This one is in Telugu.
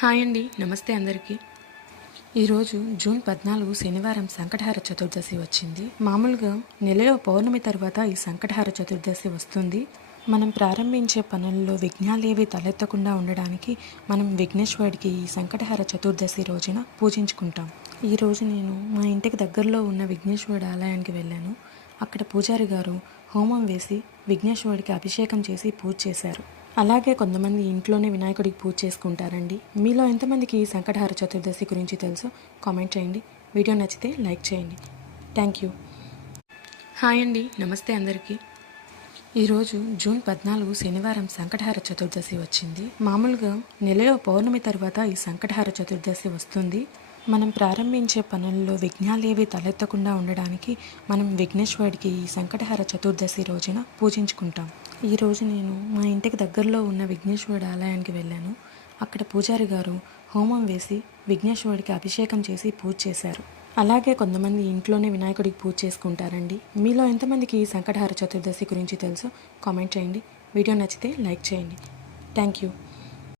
హాయ్ అండి. నమస్తే అందరికీ. ఈరోజు జూన్ పద్నాలుగు శనివారం సంకటహార చతుర్దశి వచ్చింది. మామూలుగా నెలలో పౌర్ణమి తర్వాత ఈ సంకటహార చతుర్దశి వస్తుంది. మనం ప్రారంభించే పనుల్లో విఘ్నాలేవి తలెత్తకుండా ఉండడానికి మనం విఘ్నేశ్వరుడికి ఈ సంకటహార చతుర్దశి రోజున పూజించుకుంటాం. ఈ రోజు నేను మా ఇంటికి దగ్గరలో ఉన్న విఘ్నేశ్వరుడు ఆలయానికి వెళ్ళాను. అక్కడ పూజారి గారు హోమం వేసి విఘ్నేశ్వరుడికి అభిషేకం చేసి పూజ చేశారు. అలాగే కొంతమంది ఇంట్లోనే వినాయకుడికి పూజ చేసుకుంటారండి. మీలో ఎంతమందికి ఈ సంకటహార చతుర్దశి గురించి తెలుసో? కామెంట్ చేయండి. వీడియో నచ్చితే లైక్ చేయండి. Thank you. హాయ్ అండి. నమస్తే అందరికీ. ఈరోజు జూన్ పద్నాలుగు శనివారం సంకటహార చతుర్దశి వచ్చింది. మామూలుగా నెలలో పౌర్ణమి తర్వాత ఈ సంకటహార చతుర్దశి వస్తుంది. మనం ప్రారంభించే పనుల్లో విఘ్నాలేవి తలెత్తకుండా ఉండడానికి మనం విఘ్నేశ్వరుడికి ఈ సంకటహార చతుర్దశి రోజున పూజించుకుంటాం. ఈ రోజు నేను మా ఇంటికి దగ్గరలో ఉన్న విఘ్నేశ్వరుడు ఆలయానికి వెళ్ళాను. అక్కడ పూజారి గారు హోమం వేసి విఘ్నేశ్వరుడికి అభిషేకం చేసి పూజ చేశారు. అలాగే కొంతమంది ఇంట్లోనే వినాయకుడికి పూజ చేసుకుంటారండి. మీలో ఎంతమందికి ఈ సంకటహార చతుర్దశి గురించి తెలుసో? కామెంట్ చేయండి. వీడియో నచ్చితే లైక్ చేయండి. Thank you.